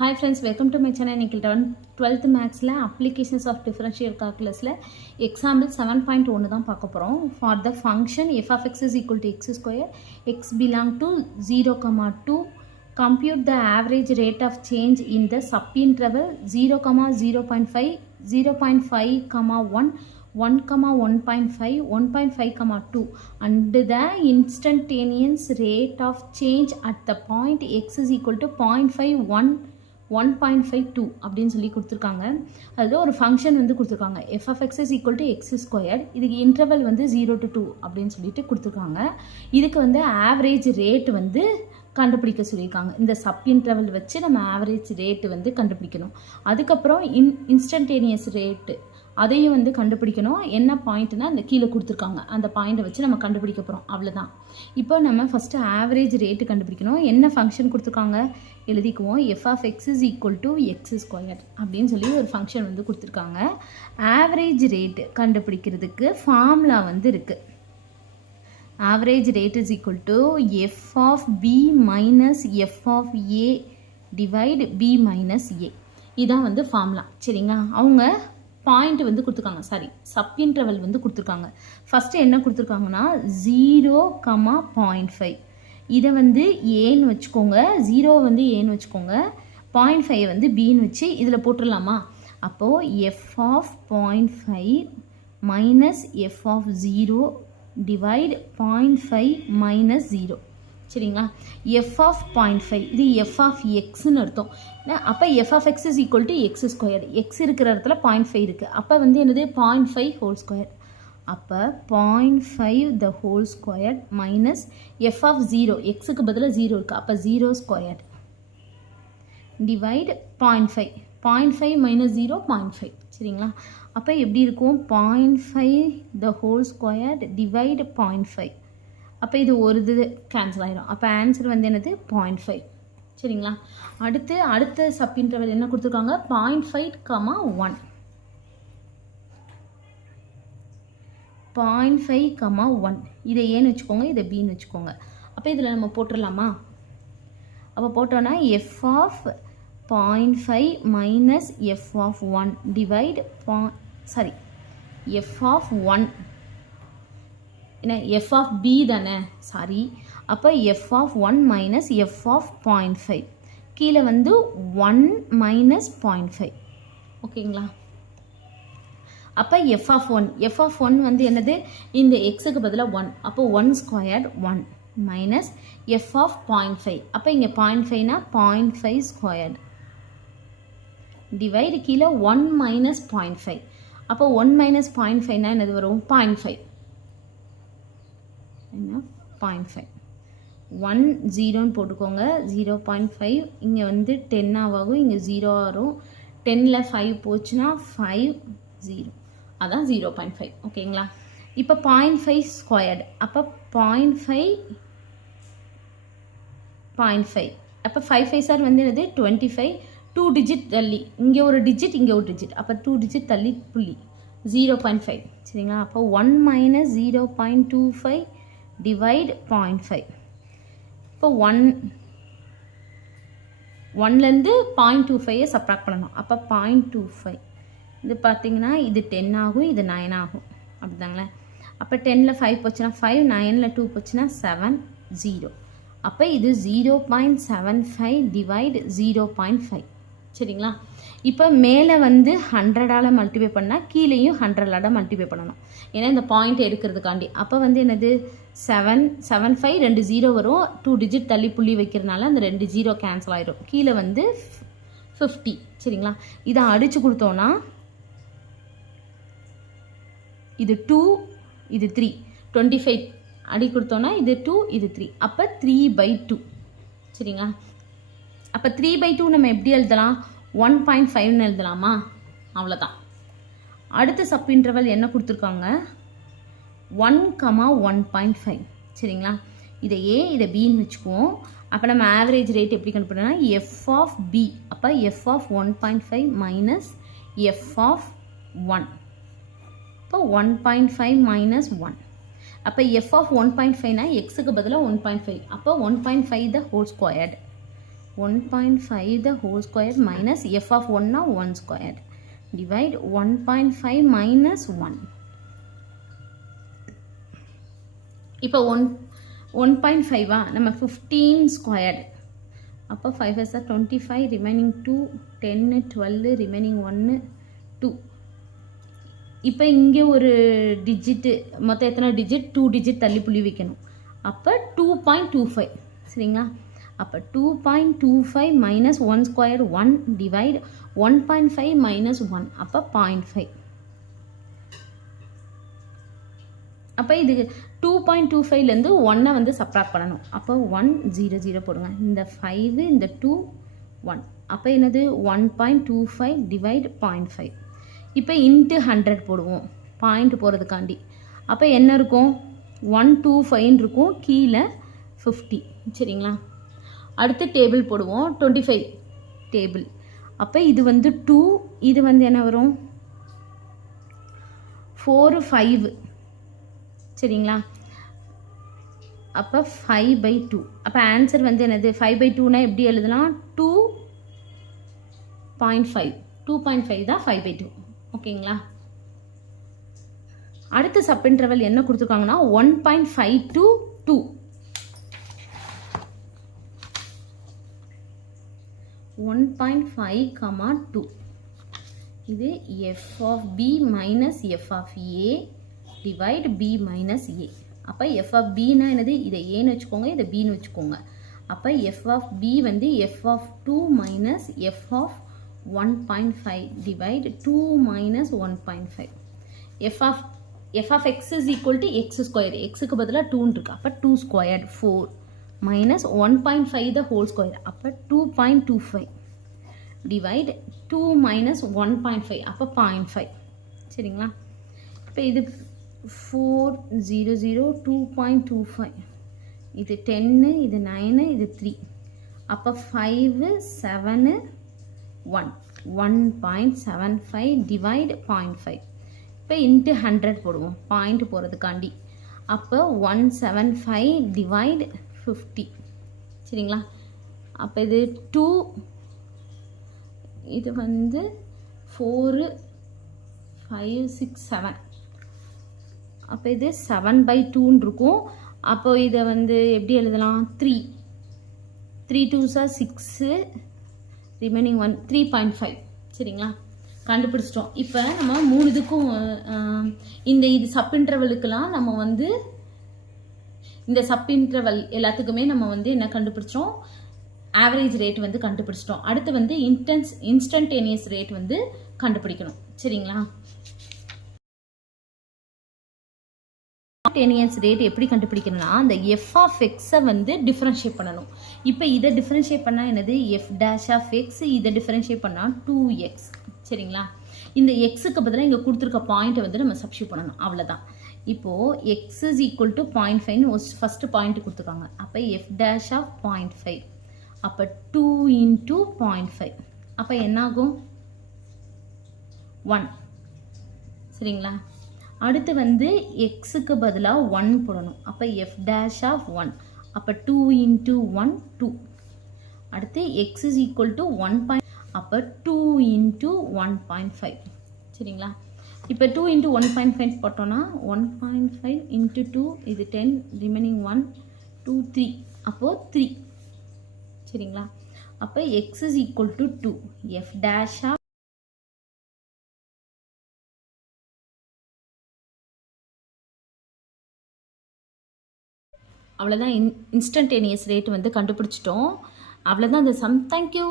Hi friends, welcome to my channel. இன்னைக்கு 12th மேக்ஸில் applications of differential கால்குலஸில் example 7.1 தான் பார்க்க போகிறோம். For the function f of x is equal to x square, x belong to 0, 2, compute the average rate of change in the subinterval 0, 0.5, 0.5, 1, 1,1.5, 1.5, 2 and the instantaneous rate of change at the point x is equal to 0.5, 1.52 அப்படின்னு சொல்லி கொடுத்துருக்காங்க. அதில் ஒரு function வந்து கொடுத்துருக்காங்க f of x is equal to x squared. இதுக்கு interval வந்து 0 to 2 அப்படின்னு சொல்லிட்டு கொடுத்துருக்காங்க. இதுக்கு வந்து ஆவரேஜ் ரேட் வந்து கண்டுபிடிக்க சொல்லியிருக்காங்க. இந்த சப் இன்டர்வல் வச்சு நம்ம ஆவரேஜ் ரேட்டு வந்து கண்டுபிடிக்கணும். அதுக்கப்புறம் இன்ஸ்டன்டேனியஸ் ரேட்டு அதையும் வந்து கண்டுபிடிக்கணும். என்ன பாயிண்ட்னா இந்த கீழே கொடுத்துருக்காங்க அந்த பாயிண்ட்டை வச்சு நம்ம கண்டுபிடிக்க போகிறோம். அவ்வளோதான். இப்போ நம்ம ஃபஸ்ட்டு ஆவரேஜ் ரேட்டு கண்டுபிடிக்கணும். என்ன ஃபங்க்ஷன் கொடுத்துருக்காங்க எழுதிக்குவோம். f of x is equal to x squared அப்படின்னு சொல்லி ஒரு ஃபங்க்ஷன் வந்து கொடுத்துருக்காங்க. ஆவரேஜ் ரேட்டு கண்டுபிடிக்கிறதுக்கு ஃபார்முலா வந்து இருக்குது. Average rate is equal to f of b minus f of a divide b minus a. இதான் வந்து ஃபார்முலா. சரிங்களா? அவங்க பாயிண்ட் வந்து கொடுத்துருக்காங்க, சாரி சப் இன்டர்வல் வந்து கொடுத்துருக்காங்க. ஃபஸ்ட்டு என்ன கொடுத்துருக்காங்கன்னா 0,05. இதை வந்து ஏன்னு வச்சுக்கோங்க, 0 வந்து ஏன்னு வச்சுக்கோங்க, 0.5 வந்து பின்னு வச்சு இதில் போட்டுடலாமா? அப்போது f of 0.5 minus f of 0 divide 0.5 minus 0. சரிங்களா? எஃப் ஆஃப் 0.5 இது எஃப் ஆஃப் எக்ஸ்ன்னு அர்த்தம். அப்போ f of x is equal to x square. எக்ஸ் இருக்கிற இடத்துல 0.5 இருக்குது. அப்போ வந்து என்னது 0.5 ஹோல் ஸ்கொயர். அப்போ 0.5 the whole square minus f of 0, எக்ஸுக்கு பதிலாக 0 இருக்குது. அப்போ 0 ஸ்கொயர் டிவைட் 0.5. 0.5 மைனஸ் 0 0.5. சரிங்களா? அப்போ எப்படி இருக்கும்? 0.5 த ஹோல் ஸ்கொயர் டிவைட் 0.5. அப்போ இது ஒரு இது கேன்சல் ஆகிடும். அப்போ ஆன்சர் வந்து என்னது 0.5. சரிங்களா? அடுத்த சப் இன்டர்வல் என்ன கொடுத்துருக்காங்க? 0.5, 1. 0.5, 1 இதை ஏன்னு வச்சுக்கோங்க, இதை பின்னு வச்சுக்கோங்க. அப்போ இதில் நம்ம போட்டுடலாமா? அப்போ போட்டோன்னா f of 0.5 minus f of 1 divide f of 1 என்ன எஃப் ஆஃப் பி தானே, சாரி. அப்போ f of 1 minus f of 0.5 கீழே வந்து 1 மைனஸ் 0.5. ஓகேங்களா? அப்போ எஃப் ஆஃப் 1 வந்து என்னது? இந்த எக்ஸுக்கு பதிலாக 1. அப்போ 1 ஸ்கொயர்ட் 1 மைனஸ் எஃப் ஆஃப் 0.5. அப்போ இங்கே 0.5னா 0.5 ஸ்கொயர்ட் டிவைடு கீழே 1 மைனஸ் 0.5. அப்போ 1 மைனஸ் 0.5னா என்னது வரும்? 0.5. என்ன 0.5 1 0ன்னு போட்டுக்கோங்க. 0.5 இங்கே வந்து 10 ஆகும், இங்கே 0 வரும். 10ல் 5 போச்சுன்னா 5 0, அதான் 0.5. ஓகேங்களா? இப்போ 0.5 ஸ்கொயர்டு. அப்போ 0.5 அப்போ 5 5 சார் வந்து என்னது 25. 2 டிஜிட் தள்ளி இங்கே ஒரு டிஜிட் இங்கே ஒரு டிஜிட், அப்போ 2 டிஜிட் தள்ளி புள்ளி 0.5. சரிங்களா? அப்போ 1 மைனஸ் 0.25 டிவைட் 0.5. இப்போ 1லேருந்து 0.25 சப்ராக்ட் பண்ணணும். அப்போ 0.25 இது பார்த்தீங்கன்னா இது 10 ஆகும், இது 9 ஆகும். அப்படிதாங்களே? அப்போ 10ல் 5 போச்சுன்னா 5, 9ல் 2 போச்சுன்னா 7 0. அப்போ இது 0.75 டிவைட் 0.5. சரிங்களா? இப்போ மேலே வந்து 100ஆல் மல்டிப்ளை பண்ணால் கீழேயும் 100ஆல் மல்டிப்ளை பண்ணணும், ஏன்னா இந்த பாயிண்ட் எடுக்கிறதுக்காண்டி. அப்போ வந்து என்னது 775 2 0 வரும். 2 டிஜிட் தள்ளி புள்ளி வைக்கிறதுனால அந்த 2 0 கேன்சல் ஆகிடும். கீழே வந்து 50. சரிங்களா? இதை அடித்து கொடுத்தோன்னா இது 2 இது 3 25 அடி கொடுத்தோன்னா இது 2 இது 3. அப்போ 3/2. சரிங்களா? அப்போ 3/2 நம்ம எப்படி எழுதலாம்? 1.5ன்னு எழுதலாமா? அவ்வளோதான். அடுத்த சப் இன்டர்வல் என்ன கொடுத்துருக்காங்க? 1, 1.5. சரிங்களா? இதை ஏ இதை பின்னு வச்சுக்குவோம். அப்போ நம்ம ஆவரேஜ் ரேட் எப்படி கண்டுபிடிக்கணும்னா எஃப் ஆஃப் பி. அப்போ f of 1.5 minus f of 1. இப்போ 1.5 மைனஸ் 1. அப்போ எஃப் ஆஃப் 1.5னா எக்ஸுக்கு பதிலாக 1.5. அப்போ 1.5 the whole squared 1.5 the whole square minus f of 1 now 1 square divide 1.5 minus 1. இப்போ 1.5 நம்ம 15 squared அப்போ 5 is 25 remaining 2 10 12 remaining 1 2. இப்போ இங்கே ஒரு டிஜிட் மொத்தம் எத்தனை டிஜிட் 2 டிஜிட் தள்ளி புள்ளி வைக்கணும். அப்போ 2.25 சரிங்களா. அப்போ 2.25 minus 1 square 1 divide 1.5 minus 1 அப்போ 0.5. அப்போ இது 2.25லேருந்து 1 வந்து சப்ராக்ட் பண்ணணும். அப்போ 1 0 0 போடுங்க. இந்த 5 இந்த 2 1 அப்போ என்னது 1.25 divide 0.5. இப்போ இன்ட்டு 100 போடுவோம் பாயிண்ட் போகிறதுக்காண்டி. அப்போ என்ன இருக்கும் 125 இருக்கும் கீழே 50 சரிங்களா. அடுத்து டேபிள் போடுவோம் 25 டேபிள். அப்போ இது வந்து 2 இது வந்து என்ன வரும் 4 5 சரிங்களா. அப்போ 5/2 அப்போ ஆன்சர் வந்து என்னது 5/2னா எப்படி எழுதலாம் 2.5 தான் 5/2 ஓகேங்களா. அடுத்த சப் இன்டர்வல் என்ன கொடுத்துருக்காங்கன்னா 1.5 to 2. 1.5, 2 இது f of b minus f of a divide b minus a. அப்போ f of b னா என்னது இதை ஏன்னு வச்சுக்கோங்க இதை bன்னு வச்சுக்கோங்க. அப்போ f of b வந்து f of 2 minus f of 1.5 divide 2 minus 1.5. f of x is equal to x square. xக்கு பதிலாக 2 இருக்கு. அப்போ 2 squared 4 minus 1.5 the whole square. அப்போ 2.25 divide 2 minus 1.5 அப்போ 0.5 சரிங்களா. இப்போ இது 4 0 0 2.25 இது 10 இது 9 இது 3 அப்போ 5 7 1 1.75 divide 0.5. இப்போ இன்ட்டு 100 போடுவோம் பாயிண்ட் போகிறதுக்காண்டி. அப்போ 175 divide 50 சரிங்களா. அப்போ இது 2 இது வந்து 4 5 6 7 அப்போ இது 7/2 இருக்கும். அப்போ இதை வந்து எப்படி எழுதலாம் 3 2s 6 ரிமைனிங் 1 3.5 சரிங்களா. கண்டுபிடிச்சிட்டோம். இப்போ நம்ம 3 இதுக்கும் இது சப் இன்டர்வலுக்கெல்லாம் நம்ம வந்து இந்த சப் இன்டர்வல் எல்லாத்துக்குமே நம்ம வந்து என்ன கண்டுபிடிச்சோம் ஆவரேஜ் ரேட் வந்து கண்டுபிடிச்சிட்டோம். அடுத்து வந்து இன்ஸ்டன்டேனியஸ் ரேட் வந்து கண்டுபிடிக்கணும் சரிங்களா. இன்ஸ்டன்டேனியஸ் ரேட் எப்படி கண்டுபிடிக்கணும்னா அந்த எஃப் ஆஃப் எக்ஸை வந்து டிஃபரன்ஷியேட் பண்ணணும். இப்போ இதை டிஃபரன்ஷியேட் பண்ணால் என்னது எஃப் டேஷ் ஆஃப் எக்ஸ் இதை டிஃபரன்ஷியேட் பண்ணால் 2x சரிங்களா. இந்த எக்ஸுக்கு பதிலாக இங்கே கொடுத்துருக்க பாயிண்ட்டை வந்து நம்ம சப்ஸ்டியூட் பண்ணணும் அவ்வளோதான். இப்போது X is equal to 0.5 first point கொடுத்துருக்காங்க. அப்போ எஃப் டேஷ் ஆஃப் 0.5 அப்போ 2 into 0.5 அப்போ என்னாகும் 1 சரிங்களா. அடுத்து வந்து எக்ஸுக்கு பதிலாக 1 போடணும். அப்போ எஃப் டேஷ் ஆஃப் 1 அப்போ 2 into 1 2. அடுத்து எக்ஸ் இஸ் ஈக்குவல் டு 1. அப்போ 2 into 1.5 சரிங்களா. இப்போ 2 into 1.5 போட்டோன்னா 1.5 into 2 இது 10 ரிமைனிங் 1 2 3 அப்போது 3 சரிங்களா. அப்போ x is equal to 2 f dash of அவ்வளோதான். இன்ஸ்டன்டேனியஸ் ரேட் வந்து கண்டுபிடிச்சிட்டோம். அவ்வளோதான் அந்த சம். தேங்க்யூ.